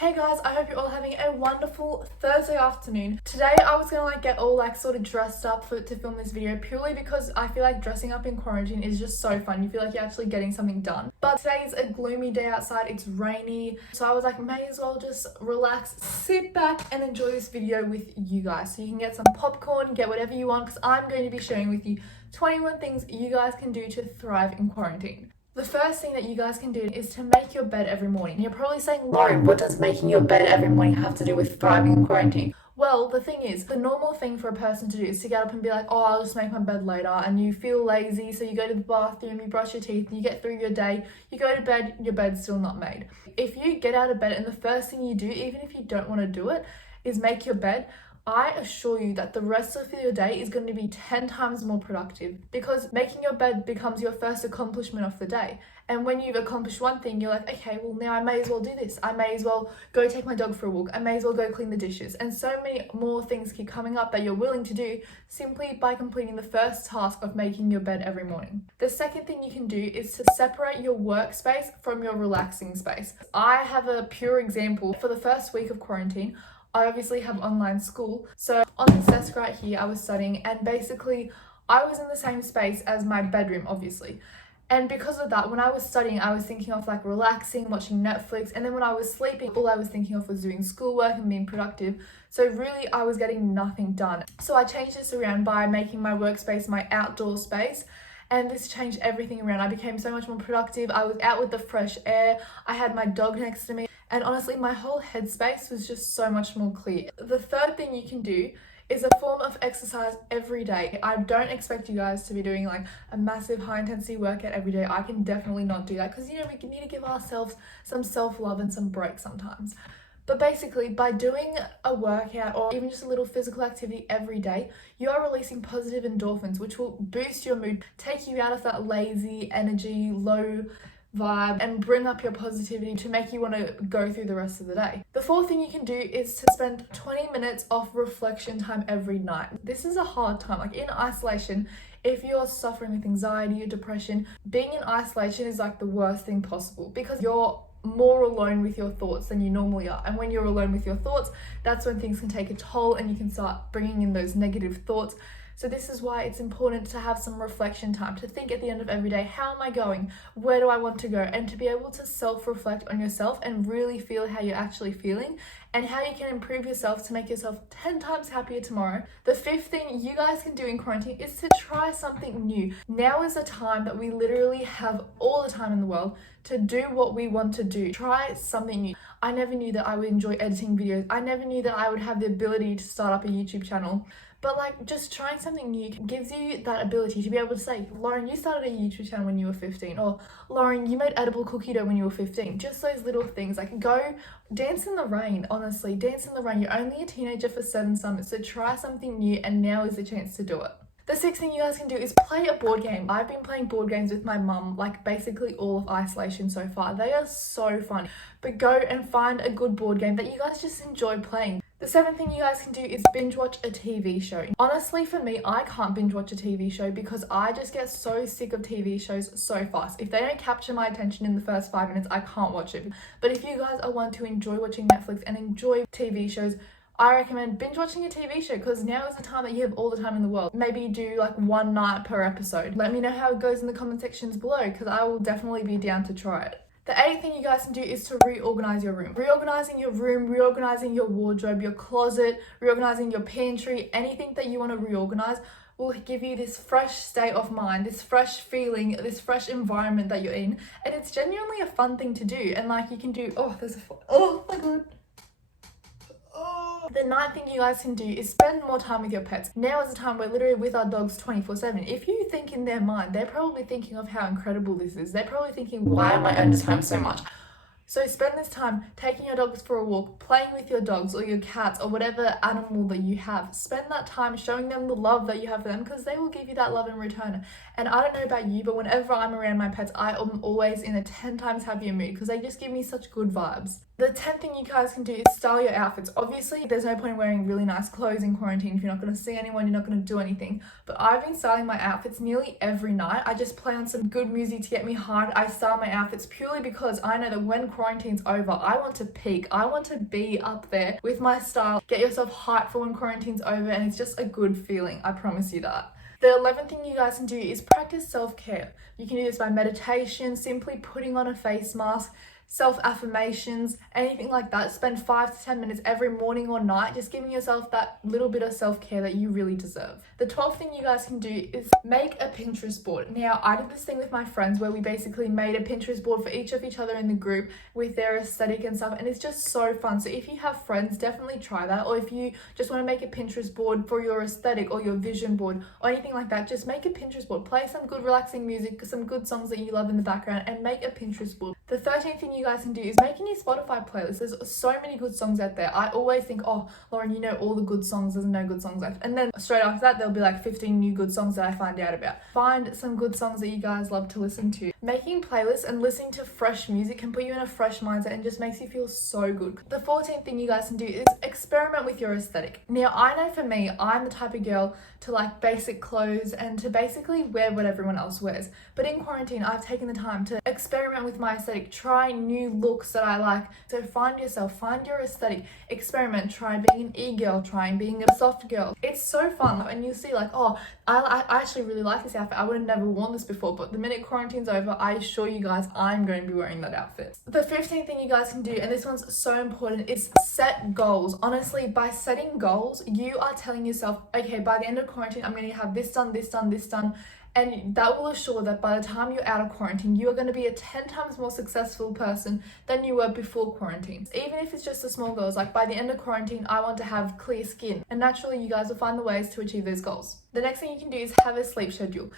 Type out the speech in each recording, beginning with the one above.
Hey guys, I hope you're all having a wonderful Thursday afternoon. Today I was gonna get all sort of dressed up to film this video purely because I feel like dressing up in quarantine is just so fun. You feel like you're actually getting something done. But today is a gloomy day outside, it's rainy. So I was like, may as well just relax, sit back and enjoy this video with you guys. So you can get some popcorn, get whatever you want because I'm going to be sharing with you 21 things you guys can do to thrive in quarantine. The first thing that you guys can do is to make your bed every morning. You're probably saying, Lauren, what does making your bed every morning have to do with thriving in quarantine? Well, the thing is, the normal thing for a person to do is to get up and be like, oh, I'll just make my bed later. And you feel lazy, so you go to the bathroom, you brush your teeth, you get through your day, you go to bed, your bed's still not made. If you get out of bed and the first thing you do, even if you don't want to do it, is make your bed, I assure you that the rest of your day is going to be 10 times more productive because making your bed becomes your first accomplishment of the day. And when you've accomplished one thing, you're like, okay, well now I may as well do this. I may as well go take my dog for a walk. I may as well go clean the dishes. And so many more things keep coming up that you're willing to do simply by completing the first task of making your bed every morning. The second thing you can do is to separate your workspace from your relaxing space. I have a pure example. For the first week of quarantine, I obviously have online school. So on this desk right here, I was studying and basically I was in the same space as my bedroom, obviously. And because of that, when I was studying, I was thinking of like relaxing, watching Netflix. And then when I was sleeping, all I was thinking of was doing schoolwork and being productive. So really, I was getting nothing done. So I changed this around by making my workspace my outdoor space. And this changed everything around. I became so much more productive. I was out with the fresh air. I had my dog next to me. And honestly, my whole headspace was just so much more clear. The third thing you can do is a form of exercise every day. I don't expect you guys to be doing like a massive high intensity workout every day. I can definitely not do that because, we need to give ourselves some self-love and some breaks sometimes. But basically, by doing a workout or even just a little physical activity every day, you are releasing positive endorphins, which will boost your mood, take you out of that lazy energy, low vibe, and bring up your positivity to make you want to go through the rest of the day. The fourth thing you can do is to spend 20 minutes of reflection time every night. This is a hard time. Like in isolation, if you're suffering with anxiety or depression, being in isolation is like the worst thing possible because you're more alone with your thoughts than you normally are. And when you're alone with your thoughts, that's when things can take a toll and you can start bringing in those negative thoughts. So this is why it's important to have some reflection time, to think at the end of every day, how am I going? Where do I want to go? And to be able to self-reflect on yourself and really feel how you're actually feeling and how you can improve yourself to make yourself 10 times happier tomorrow. The fifth thing you guys can do in quarantine is to try something new. Now is a time that we literally have all the time in the world to do what we want to do. Try something new. I never knew that I would enjoy editing videos. I never knew that I would have the ability to start up a YouTube channel. But just trying something new gives you that ability to be able to say, Lauren, you started a YouTube channel when you were 15, or Lauren, you made edible cookie dough when you were 15. Just those little things, go dance in the rain, honestly, dance in the rain. You're only a teenager for 7 summers, so try something new and now is the chance to do it. The sixth thing you guys can do is play a board game. I've been playing board games with my mum, basically all of isolation so far. They are so fun. But go and find a good board game that you guys just enjoy playing. The seventh thing you guys can do is binge watch a TV show. Honestly, for me, I can't binge watch a TV show because I just get so sick of TV shows so fast. If they don't capture my attention in the first 5 minutes, I can't watch it. But if you guys are one to enjoy watching Netflix and enjoy TV shows, I recommend binge watching a TV show because now is the time that you have all the time in the world. Maybe do one night per episode. Let me know how it goes in the comment sections below because I will definitely be down to try it. The eighth thing you guys can do is to reorganize your room. Reorganizing your room, reorganizing your wardrobe, your closet, reorganizing your pantry, anything that you want to reorganize will give you this fresh state of mind, this fresh feeling, this fresh environment that you're in. And it's genuinely a fun thing to do. And you can do, oh my God. The ninth thing you guys can do is spend more time with your pets. Now is the time we're literally with our dogs 24/7. If you think in their mind, they're probably thinking of how incredible this is. They're probably thinking, why am I at this home so much? So spend this time taking your dogs for a walk, playing with your dogs or your cats or whatever animal that you have. Spend that time showing them the love that you have for them because they will give you that love in return. And I don't know about you, but whenever I'm around my pets, I am always in a 10 times happier mood because they just give me such good vibes. The 10th thing you guys can do is style your outfits. Obviously, there's no point in wearing really nice clothes in quarantine if you're not going to see anyone, you're not going to do anything. But I've been styling my outfits nearly every night. I just play on some good music to get me hyped. I style my outfits purely because I know that when quarantine's over, I want to peak. I want to be up there with my style. Get yourself hyped for when quarantine's over, and it's just a good feeling. I promise you that. The 11th thing you guys can do is practice self-care. You can do this by meditation, simply putting on a face mask, self-affirmations, anything like that. Spend 5 to 10 minutes every morning or night just giving yourself that little bit of self-care that you really deserve. The 12th thing you guys can do is make a Pinterest board. Now, I did this thing with my friends where we basically made a Pinterest board for each of each other in the group with their aesthetic and stuff, and it's just so fun. So if you have friends, definitely try that. Or if you just want to make a Pinterest board for your aesthetic or your vision board or anything like that, just make a Pinterest board. Play some good relaxing music, some good songs that you love in the background, and make a Pinterest board. The 13th thing you guys can do is make any Spotify playlists. There's so many good songs out there. I always think, oh, Lauren, you know all the good songs, there's no good songs left. And then straight after that, there'll be like 15 new good songs that I find out about. Find some good songs that you guys love to listen to. Making playlists and listening to fresh music can put you in a fresh mindset and just makes you feel so good. The 14th thing you guys can do is experiment with your aesthetic. Now, I know for me, I'm the type of girl to like basic clothes and to basically wear what everyone else wears. But in quarantine, I've taken the time to experiment with my aesthetic, try new looks that I like. So find yourself, find your aesthetic, experiment, try being an e-girl, try being a soft girl. It's so fun, and you'll see like, oh, I actually really like this outfit. I would have never worn this before, but the minute quarantine's over, I assure you guys, I'm going to be wearing that outfit. The 15th thing you guys can do, and this one's so important, is set goals. Honestly, by setting goals, you are telling yourself, okay, by the end of quarantine, I'm going to have this done, this done, this done. And that will assure that by the time you're out of quarantine, you are going to be a 10 times more successful person than you were before quarantine. Even if it's just a small goals, like by the end of quarantine, I want to have clear skin. And naturally, you guys will find the ways to achieve those goals. The next thing you can do is have a sleep schedule.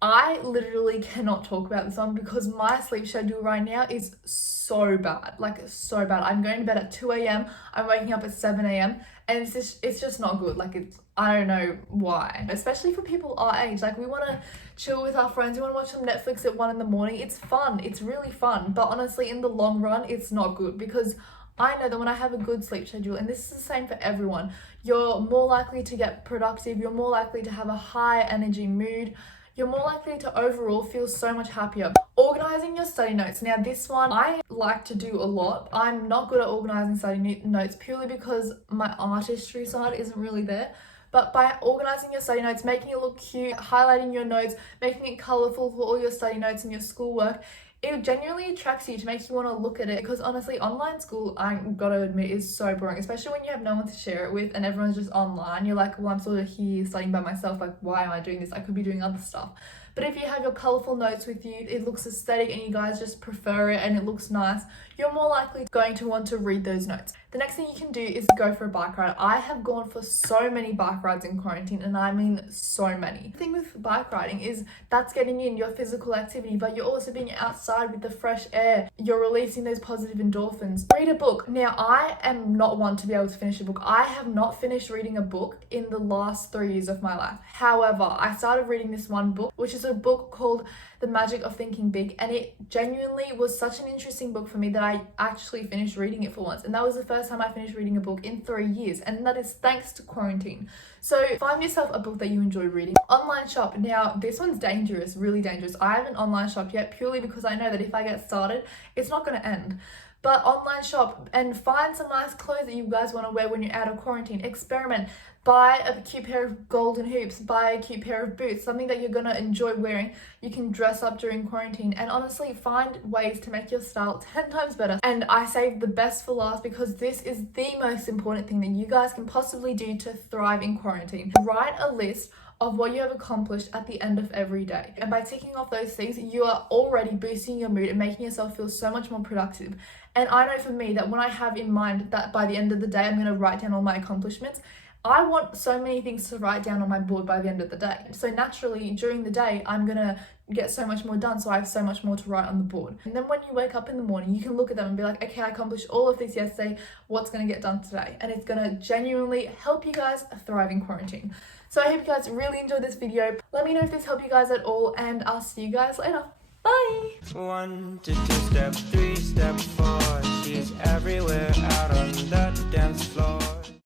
I literally cannot talk about this one because my sleep schedule right now is so bad, like so bad. I'm going to bed at 2 a.m. I'm waking up at 7 a.m. and it's just not good. Like I don't know why, especially for people our age. Like we want to chill with our friends. We want to watch some Netflix at 1 in the morning. It's fun. It's really fun. But honestly, in the long run, it's not good because I know that when I have a good sleep schedule, and this is the same for everyone, you're more likely to get productive. You're more likely to have a high energy mood. You're more likely to overall feel so much happier. Organizing your study notes. Now this one I like to do a lot. I'm not good at organizing study notes purely because my artistry side isn't really there. But by organizing your study notes, making it look cute, highlighting your notes, making it colorful for all your study notes and your schoolwork, it genuinely attracts you to make you want to look at it. Because honestly, online school, I gotta admit, is so boring, especially when you have no one to share it with and everyone's just online. You're like, well, I'm sort of here studying by myself. Like, why am I doing this? I could be doing other stuff. But if you have your colorful notes with you, it looks aesthetic and you guys just prefer it and it looks nice, you're more likely going to want to read those notes. The next thing you can do is go for a bike ride. I have gone for so many bike rides in quarantine, and I mean so many. The thing with bike riding is that's getting in your physical activity, but you're also being outside with the fresh air. You're releasing those positive endorphins. Read a book. Now, I am not one to be able to finish a book. I have not finished reading a book in the last 3 years of my life. However, I started reading this one book, which is a book called The Magic of Thinking Big, and it genuinely was such an interesting book for me that I actually finished reading it for once. And that was the first time I finished reading a book in 3 years, and that is thanks to quarantine. So find yourself a book that you enjoy reading. Online shop. Now this one's dangerous, really dangerous. I haven't online shopped yet purely because I know that if I get started, it's not going to end. But online shop and find some nice clothes that you guys want to wear when you're out of quarantine. Experiment. Buy a cute pair of golden hoops, buy a cute pair of boots, something that you're going to enjoy wearing. You can dress up during quarantine, and honestly find ways to make your style 10 times better. And I saved the best for last because this is the most important thing that you guys can possibly do to thrive in quarantine. Write a list of what you have accomplished at the end of every day. And by ticking off those things, you are already boosting your mood and making yourself feel so much more productive. And I know for me that when I have in mind that by the end of the day, I'm going to write down all my accomplishments, I want so many things to write down on my board by the end of the day. So naturally, during the day, I'm going to get so much more done, so I have so much more to write on the board. And then when you wake up in the morning, you can look at them and be like, okay, I accomplished all of this yesterday, what's going to get done today? And it's going to genuinely help you guys thrive in quarantine. So I hope you guys really enjoyed this video. Let me know if this helped you guys at all, and I'll see you guys later. Bye! 1 to 2 step 3 step 4, she's everywhere out on the dance floor.